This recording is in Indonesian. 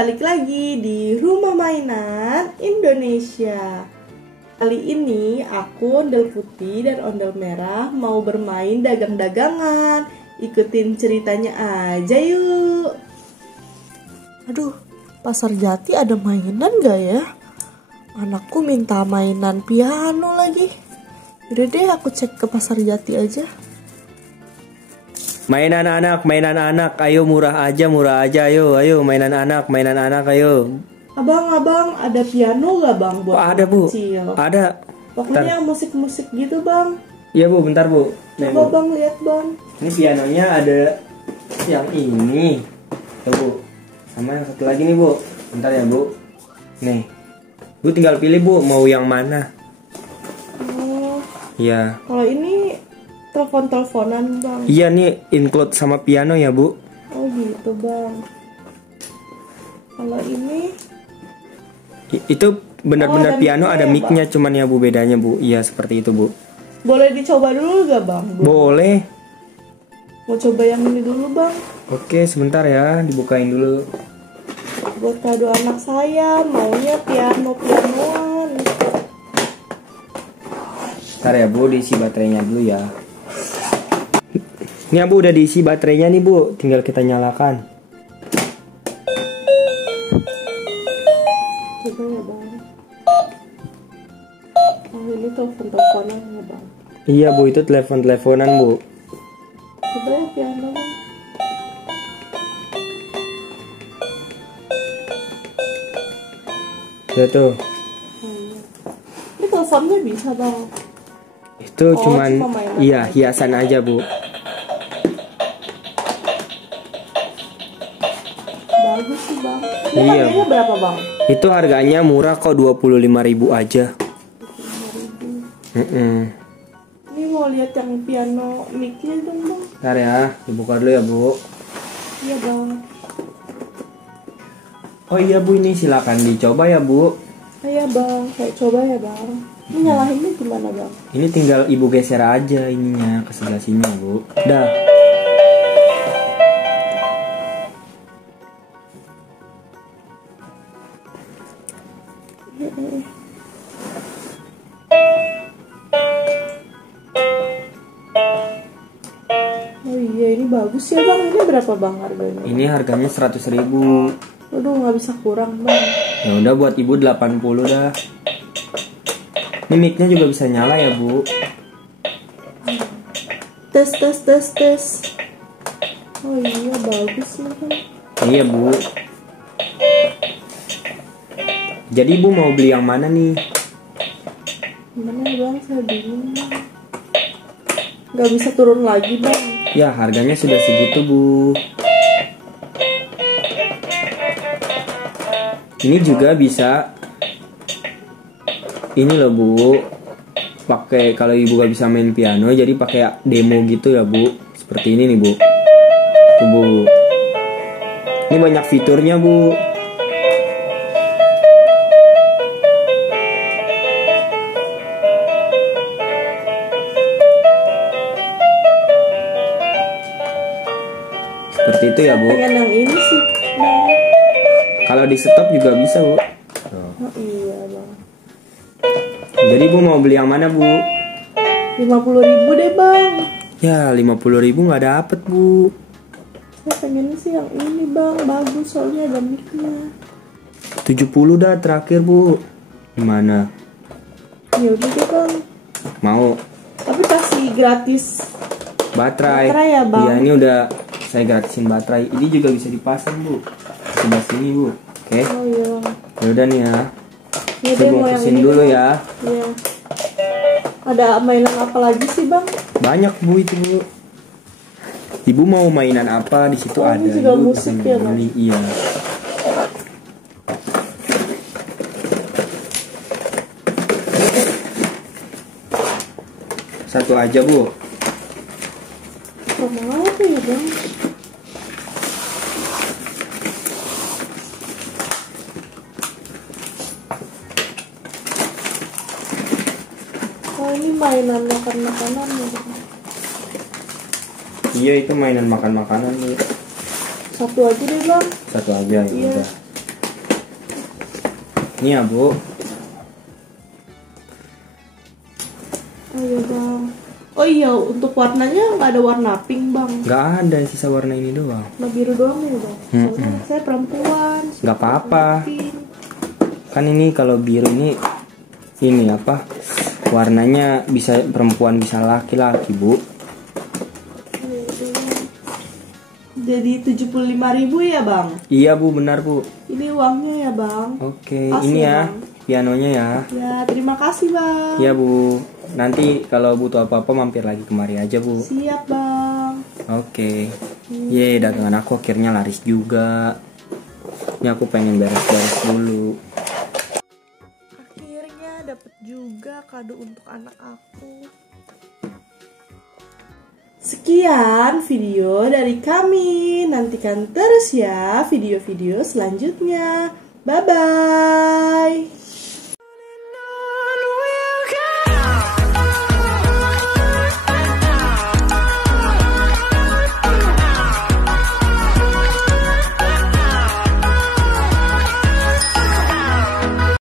balik lagi di Rumah Mainan Indonesia. Kali ini aku, Ondel Putih dan Ondel Merah mau bermain dagang-dagangan. Ikutin ceritanya aja yuk. Aduh, Pasar Jati ada mainan gak ya? Anakku minta mainan piano lagi. Udah deh, aku cek ke Pasar Jati aja. Mainan anak, ayo murah aja, ayo mainan anak, ayo. Abang, ada piano gak bang buat ada bu, kecil? ada. Pokoknya yang musik-musik gitu bang. Iya bu, bentar bu. Coba bang, lihat bang. Ini pianonya ada yang ini, tuh bu. Sama yang satu lagi nih bu. Bentar ya bu. Nih, bu tinggal pilih bu, mau yang mana? Oh. Iya. Kalau ini telepon-teleponan bang. Iya nih, include sama piano ya bu. Oh gitu bang. Kalau ini itu benar-benar piano ada ya, mic-nya, cuman ya bu bedanya bu. Iya seperti itu bu. Boleh dicoba dulu gak bang? Boleh. Mau coba yang ini dulu bang. Oke sebentar ya, dibukain dulu. Buat kado anak saya, maunya piano-pianoan. Ntar ya bu, diisi baterainya dulu ya. Ini bu udah diisi baterainya nih bu, tinggal kita nyalakan. Coba ya bang. Oh ini telepon-teleponan ya bang. Iya bu, itu telepon-teleponan bu. Coba ya piano bang. Ya tuh. Ini teleponnya bisa bang. Itu cuman cuma mainan iya aja. hiasan aja bu. Bagus sih bang. Ini Iya. harganya berapa bang? Itu harganya murah kok, 25.000 aja. 25.000. Ini mau lihat yang piano mic-nya dong bang. Ntar ya, dibuka dulu ya bu. Iya bang. Oh iya bu, ini silakan dicoba ya bu. Iya bang, saya coba ya bang. Ini nyalahinnya gimana bang? Ini tinggal ibu geser aja ininya ke sebelah sini bu. Dah. Oh iya, ini bagus ya bang. Ini berapa bang harganya? Ini harganya 100.000. Aduh, nggak bisa kurang bang. Ya udah buat ibu 80 dah. Ini mic-nya juga bisa nyala ya bu. Tes. Oh iya, bagus nih bang. Iya bu. Jadi ibu mau beli yang mana nih? Gimana ya bang, saya bingung. Nggak bisa turun lagi bang. Ya harganya sudah segitu bu. Ini juga bisa. Ini loh bu. Pakai kalau ibu gak bisa main piano, jadi pakai demo gitu ya bu. Seperti ini nih bu. Tuh bu. Ini banyak fiturnya bu. Seperti itu ya bu. Pengen yang ini sih bang. Kalau di stop juga bisa bu. Oh iya bang. Jadi bu mau beli yang mana bu? 50.000 deh bang. Ya 50.000 nggak dapet bu. Saya pengen sih yang ini bang, bagus soalnya ada mic-nya. 70 dah terakhir bu. Gimana? Ya udah deh bang. Mau Tapi kasih gratis baterai? Baterai ya, Bang? Iya ini udah saya gratisin baterai. Ini juga bisa dipasang bu. Sebelah sini bu. Oke. Oh iya bang. Ya udah nih ya. Ya Saya deh, mau yang bungkusin ini dulu Bang. ya. Iya. Ada mainan apa lagi sih bang? Banyak bu itu bu. Ibu mau mainan apa di situ Oh, ada. ini juga Ibu musik tinggal ya, Bang? beli. Iya. Satu aja bu. Sama apa ya bang? Oh ini mainan makan makanan ya bang. Iya itu mainan makan makanan nih. Satu aja deh bang. Satu aja ya Iya. udah. Ini ya Bu. Oh iya bang. Oh iya, untuk warnanya nggak ada warna pink bang. Nggak ada, sisa warna ini doang. Warna biru doang ya bang. Soalnya anak saya perempuan. Nggak apa-apa. warna pink. Kan ini kalau biru ini apa? Warnanya bisa perempuan bisa laki-laki Bu. Jadi 75.000 ya bang. Iya Bu, benar Bu. Ini uangnya ya bang. Oke, Makasih ini ya, ya Bang. pianonya ya. Ya terima kasih bang. Iya Bu. Nanti kalau butuh apa-apa mampir lagi kemari aja Bu. Siap bang. Oke. Ye, dagangan aku akhirnya laris juga. Ini aku pengen beres-beres dulu. Akhirnya dapet juga kado untuk anak aku. Sekian video dari kami. Nantikan terus ya video-video selanjutnya. Bye-bye.